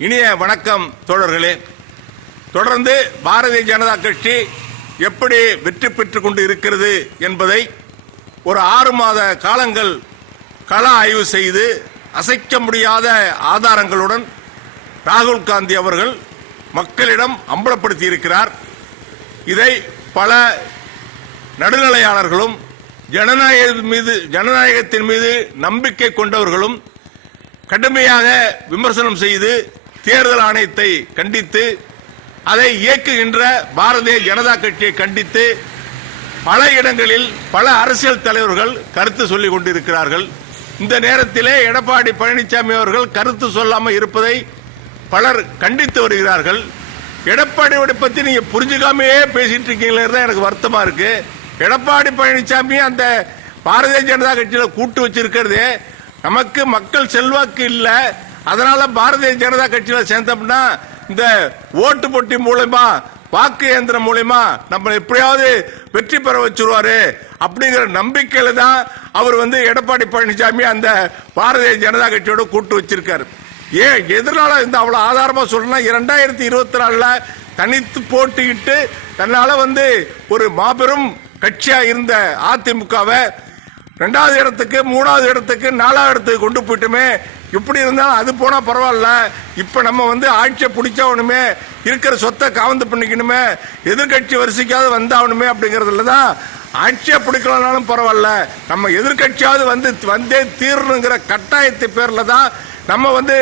இனிய வணக்கம் தோழர்களே. தொடர்ந்து பாரதிய ஜனதா கட்சி எப்படி வெற்றி பெற்றுக் கொண்டு இருக்கிறது என்பதை ஒரு ஆறு மாத காலங்கள் கள ஆய்வு செய்து அசைக்க முடியாத ஆதாரங்களுடன் ராகுல் காந்தி அவர்கள் மக்களிடம் அம்பலப்படுத்தி இருக்கிறார் இதை பல நடுநிலையாளர்களும் ஜனநாயக மீது ஜனநாயகத்தின் மீது நம்பிக்கை கொண்டவர்களும் கடுமையாக விமர்சனம் செய்து தேர்தல் ஆணையத்தை கண்டித்து அதை இயக்குகின்ற பாரதிய ஜனதா கட்சியை கண்டித்து பல இடங்களில் பல அரசியல் தலைவர்கள் கருத்து சொல்லிக் கொண்டிருக்கிறார்கள். இந்த நேரத்திலே எடப்பாடி பழனிசாமி அவர்கள் கருத்து சொல்லாமல் இருப்பதை பலர் கண்டித்து வருகிறார்கள். எடப்பாடியோட பத்தி நீங்க புரிஞ்சுக்காமையே பேசிட்டு இருக்கீங்களே தான் எனக்கு வருத்தமா இருக்கு. எடப்பாடி பழனிசாமி அந்த பாரதிய ஜனதா கட்சியில கூட்டு வச்சிருக்கிறதே நமக்கு மக்கள் செல்வாக்கு இல்லை அதனால பாரதிய ஜனதா கட்சியில சேர்ந்தோம்னா இந்த ஓட்டு பொட்டி மூலயமா வாக்கு இயந்திரம் மூலயமா நம்ம எப்படியாவது வெற்றி பெற வச்சிருவாரு அப்படிங்கிற நம்பிக்கையில தான் அவர் வந்து எடப்பாடி பழனிசாமி அந்த பாரதிய ஜனதா கட்சியோட கூட்டு வச்சிருக்காரு. ஏன் எதனால இந்த அவ்வளவு ஆதாரமா சொல்லணும் இரண்டாயிரத்தி இருபத்தி நாலுல தனித்து போட்டியிட்டு தன்னால வந்து ஒரு மாபெரும் கட்சியா இருந்த அதிமுகவை ரெண்டாவது இடத்துக்கு மூணாவது இடத்துக்கு நாலாவது இடத்துக்கு கொண்டு போயிட்டுமே இப்படி இருந்தாலும் அது போனால் பரவாயில்ல. இப்போ நம்ம வந்து ஆட்சியை பிடிச்சவனுமே இருக்கிற சொத்தை காவந்து பண்ணிக்கணுமே எதிர்கட்சி வரிசைக்காவது வந்தாகணுமே அப்படிங்கிறதுல தான் ஆட்சியை பிடிக்கலனாலும் பரவாயில்ல. நம்ம எதிர்கட்சியாவது வந்து வந்தே தீரணுங்கிற கட்டாயத்து பேரில் தான் நம்ம வந்து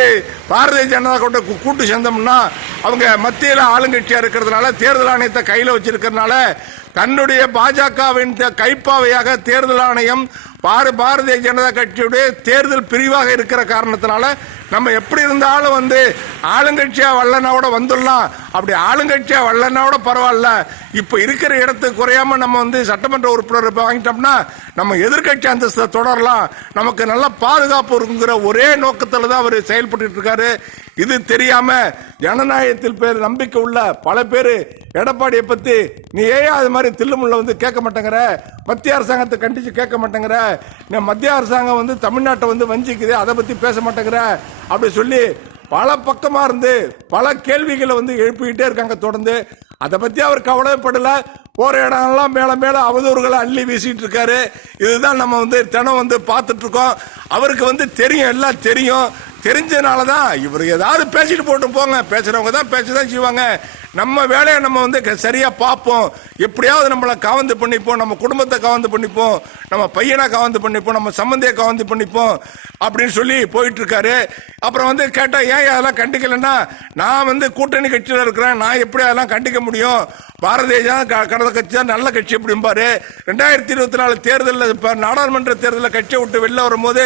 பாரதிய ஜனதா கூட்ட கூட்டு சேர்ந்தோம்னா அவங்க மத்தியில் ஆளுங்கட்சியாக இருக்கிறதுனால தேர்தல் ஆணையத்தை கையில் வச்சிருக்கிறதுனால தன்னுடைய பாஜகவின் கைப்பாவையாக தேர்தல் ஆணையம் பார பாரதிய ஜனதா கட்சியுடைய தேர்தல் பிரிவாக இருக்கிற காரணத்தினால நம்ம எப்படி இருந்தாலும் வந்து ஆளுங்கட்சியா வல்லனாவோட வந்துடலாம். அப்படி ஆளுங்கட்சியா வல்லனாவோட பரவாயில்ல. இப்ப இருக்கிற இடத்துக்கு குறையாம நம்ம வந்து சட்டமன்ற உறுப்பினர் வாங்கிட்டோம்னா நம்ம எதிர்க்கட்சி அந்தஸ்தை தொடரலாம். நமக்கு நல்ல பாதுகாப்பு இருக்குங்கிற ஒரே நோக்கத்துல தான் அவர் செயல்பட்டு இருக்காரு. இது தெரியாம ஜனநாயகத்தில் பேர் நம்பிக்கை உள்ள பல பேர் எடப்பாடியை பத்தி நீ ஏன் அது மாதிரி தில்லுமுள்ள வந்து கேட்க மாட்டேங்கிற? மத்திய அரசாங்கத்தை கண்டிச்சு கேட்க மாட்டேங்கிற. நீ மத்திய அரசாங்கம் வந்து தமிழ்நாட்டை வந்து வஞ்சிக்குது அதை பத்தி பேச மாட்டேங்கிற. அப்படி சொல்லி பல பக்கமா இருந்து பல கேள்விகளை வந்து எழுப்பிக்கிட்டே இருக்காங்க தொடர்ந்து. அதை பத்தி அவர் கவலைப்படல. போற இடம்லாம் மேல மேல அவதூறுகளை அள்ளி வீசிட்டு இருக்காரு. இதுதான் நம்ம வந்து தினம் வந்து பார்த்துட்டு இருக்கோம். அவருக்கு வந்து தெரியும் எல்லாம் தெரியும். தெரிஞ்சதுனால தான் இவர் ஏதாவது பேசிட்டு போட்டு போங்க. பேசுறவங்க தான் பேசதான் செய்வாங்க. நம்ம வேலையை நம்ம வந்து சரியாக பார்ப்போம். எப்படியாவது நம்மளை கவந்து பண்ணிப்போம். நம்ம குடும்பத்தை கவந்து பண்ணிப்போம். நம்ம பையனை கவந்து பண்ணிப்போம். நம்ம சம்மந்தியை கவந்து பண்ணிப்போம் அப்படின்னு சொல்லி போயிட்டுருக்காரு. அப்புறம் வந்து கேட்டால் ஏன் அதெல்லாம் கண்டிக்கலைன்னா நான் வந்து கூட்டணி கட்சியில் இருக்கிறேன். நான் எப்படி அதெல்லாம் கண்டிக்க முடியும்? பாரதிய ஜனதா கடந்த கட்சி தான் நல்ல கட்சி அப்படிம்பாரு. ரெண்டாயிரத்தி இருபத்தி நாலு தேர்தலில் இப்போ நாடாளுமன்ற தேர்தலில் கட்சியை விட்டு வெளில வரும்போது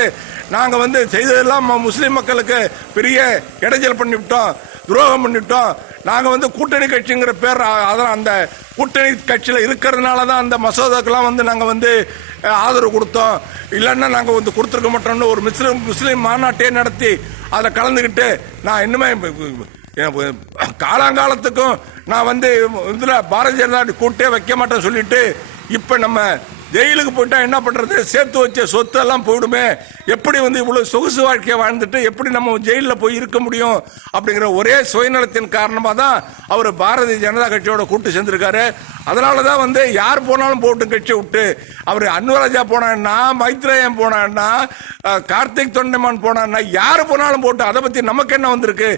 நாங்கள் வந்து செய்ததெல்லாம் முஸ்லீம் மக்களுக்கு பெரிய இடைஞ்சல் பண்ணிவிட்டோம். துரோகம் பண்ணிவிட்டோம். நாங்கள் வந்து கூட்டணி கட்சிங்கிற பேர் அதெல்லாம் அதான் அந்த கூட்டணி கட்சியில் இருக்கிறதுனால தான் அந்த மசோதாக்கெல்லாம் வந்து நாங்கள் வந்து ஆதரவு கொடுத்தோம். இல்லைன்னா நாங்கள் வந்து கொடுத்துருக்க மாட்டோம்னு ஒரு முஸ்லீம் முஸ்லீம் மாநாட்டையே நடத்தி அதில் கலந்துக்கிட்டு நான் இன்னுமே காலாங்காலத்துக்கும் நான் வந்து இதில் பாரதிய ஜனதா கூட்டே வைக்க மாட்டேன்னு சொல்லிட்டு இப்போ நம்ம ஜெயிலுக்கு போயிட்டா என்ன பண்றது? சேர்த்து வச்ச சொத்து எல்லாம் போயிடுமே. எப்படி வந்து இவ்வளவு சொகுசு வாழ்க்கையை வாழ்ந்துட்டு எப்படி நம்ம ஜெயிலில் போய் இருக்க முடியும் அப்படிங்கிற ஒரே சுயநலத்தின் காரணமாக தான் அவர் பாரதிய ஜனதா கட்சியோட கூட்டு சேர்ந்திருக்காரு. அதனால தான் வந்து யார் போனாலும் போட்டும் கட்சி விட்டு அவர் அன்வராஜா போனான்னா மைத்ரேயன் போனான்னா கார்த்திக் தொண்டமான் போனான்னா யார் போனாலும் போட்டு அதை பற்றி நமக்கு என்ன வந்திருக்கு?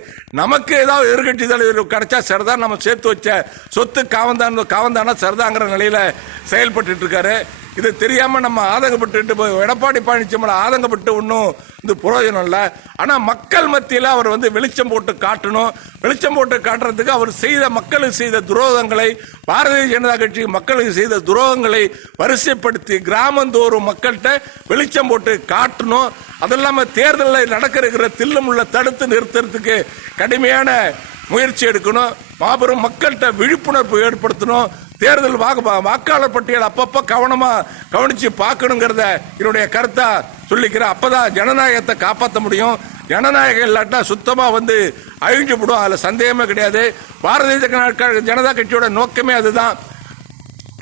நமக்கு ஏதாவது எதிர்கட்சி தலைவர் கிடைச்சா சரிதான் நம்ம சேர்த்து வச்ச சொத்து காவந்தான் காவந்தானா சரிதாங்கிற நிலையில் செயல்பட்டு இருக்காரு. இது தெரியாம நம்ம ஆதங்கப்பட்டு போய் எடப்பாடி பழனிசாமியில் ஆதங்கப்பட்டு ஒன்றும் இந்த பிரயோஜனம் இல்லை. ஆனால் மக்கள் மத்தியில் அவர் வந்து வெளிச்சம் போட்டு காட்டணும். வெளிச்சம் போட்டு காட்டுறதுக்கு அவர் செய்த மக்களுக்கு செய்த துரோகங்களை பாரதிய ஜனதா கட்சி மக்களுக்கு செய்த துரோகங்களை வரிசைப்படுத்தி கிராமந்தோறும் மக்கள்கிட்ட வெளிச்சம் போட்டு காட்டணும். அது இல்லாமல் தேர்தலில் நடக்க இருக்கிற தில்லுமுள்ள தடுத்து நிறுத்துறதுக்கு கடுமையான முயற்சி எடுக்கணும். மாபெரும் மக்கள்கிட்ட விழிப்புணர்வு ஏற்படுத்தணும். தேர்தல் வாக்கு வாக்காளர் பட்டியல் அப்பப்ப கவனமா கவனிச்சு பார்க்கணுங்கிறத என்னுடைய கருத்தா சொல்லிக்கிறேன். அப்பதான் ஜனநாயகத்தை காப்பாற்ற முடியும். ஜனநாயகம் இல்லாட்டா சுத்தமா வந்து அழிஞ்சு விடும் அதுல சந்தேகமே கிடையாது. பாரதிய ஜனதா ஜனதா கட்சியோட நோக்கமே அதுதான்.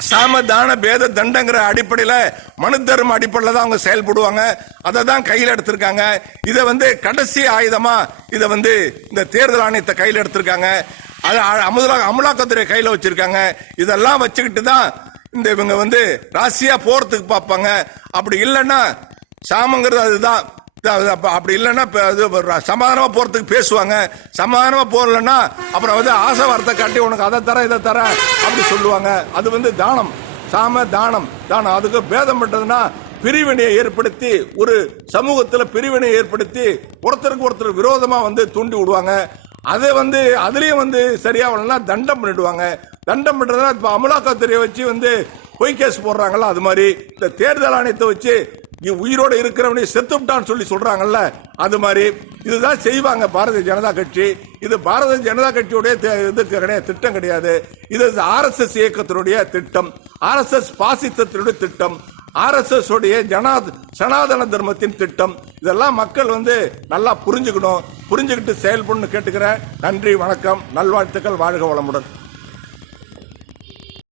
சாம தான பேத தண்டங்கிற அடிப்படையில் மனு தர்ம அடிப்படையில் தான் அவங்க செயல்படுவாங்க. அதை தான் கையில் எடுத்திருக்காங்க. இதை வந்து கடைசி ஆயுதமாக இதை வந்து இந்த தேர்தல் ஆணையத்தை கையில் எடுத்திருக்காங்க. அது அ- அமலாக்கத்துறை கையில் வச்சிருக்காங்க. இதெல்லாம் வச்சுக்கிட்டு தான் இந்த இவங்க வந்து ராசியா போறதுக்கு பார்ப்பாங்க. அப்படி இல்லைன்னா சாமங்கிறது அதுதான். அப்படி இல்லைன்னா அது சமாதானமா போறதுக்கு பேசுவாங்க. சமாதானமா போறலன்னா அப்புறம் வந்து ஆசை வார்த்தை காட்டி உனக்கு அதை தர இதை தர அப்படி சொல்லுவாங்க. அது வந்து தானம். சாம தானம். தானம். அதுக்கு பேதம் பண்றதுன்னா பிரிவினையை ஏற்படுத்தி ஒரு சமூகத்துல பிரிவினையை ஏற்படுத்தி ஒருத்தருக்கு ஒருத்தர் விரோதமா வந்து தூண்டி விடுவாங்க. அதை வந்து அதுலயும் வந்து சரியா வரலன்னா தண்டம் பண்ணிடுவாங்க. தண்டம் பண்றதுனா இப்ப அமலாக்கத்துறையை வச்சு வந்து பொய் கேஸ் போடுறாங்கல்ல அது மாதிரி. இந்த தேர்தல் ஆணையத்தை வச்சு உயிரோடு இருக்கிறவனே செத்துட்டான்னு செத்து விட்டான்னு சொல்லி சொல்றாங்கல்ல அது மாதிரி. இதுதான் செய்வாங்க பாரதிய ஜனதா கட்சி. இது பாரதிய ஜனதா கட்சியுடைய தே- இது கிடையாது திட்டம் கிடையாது. இது ஆர்எஸ்எஸ் இயக்கத்தினுடைய திட்டம். ஆர்எஸ்எஸ் பாசித்தத்தினுடைய திட்டம். ஆர்எஸ்எஸ் உடைய ஜனா சனாதன தர்மத்தின் திட்டம். இதெல்லாம் மக்கள் வந்து நல்லா புரிஞ்சுக்கணும். புரிஞ்சுக்கிட்டு செயல்படணும் கேட்டுக்கிறேன். நன்றி வணக்கம். நல்வாழ்த்துக்கள். வாழ்க வளமுடன்.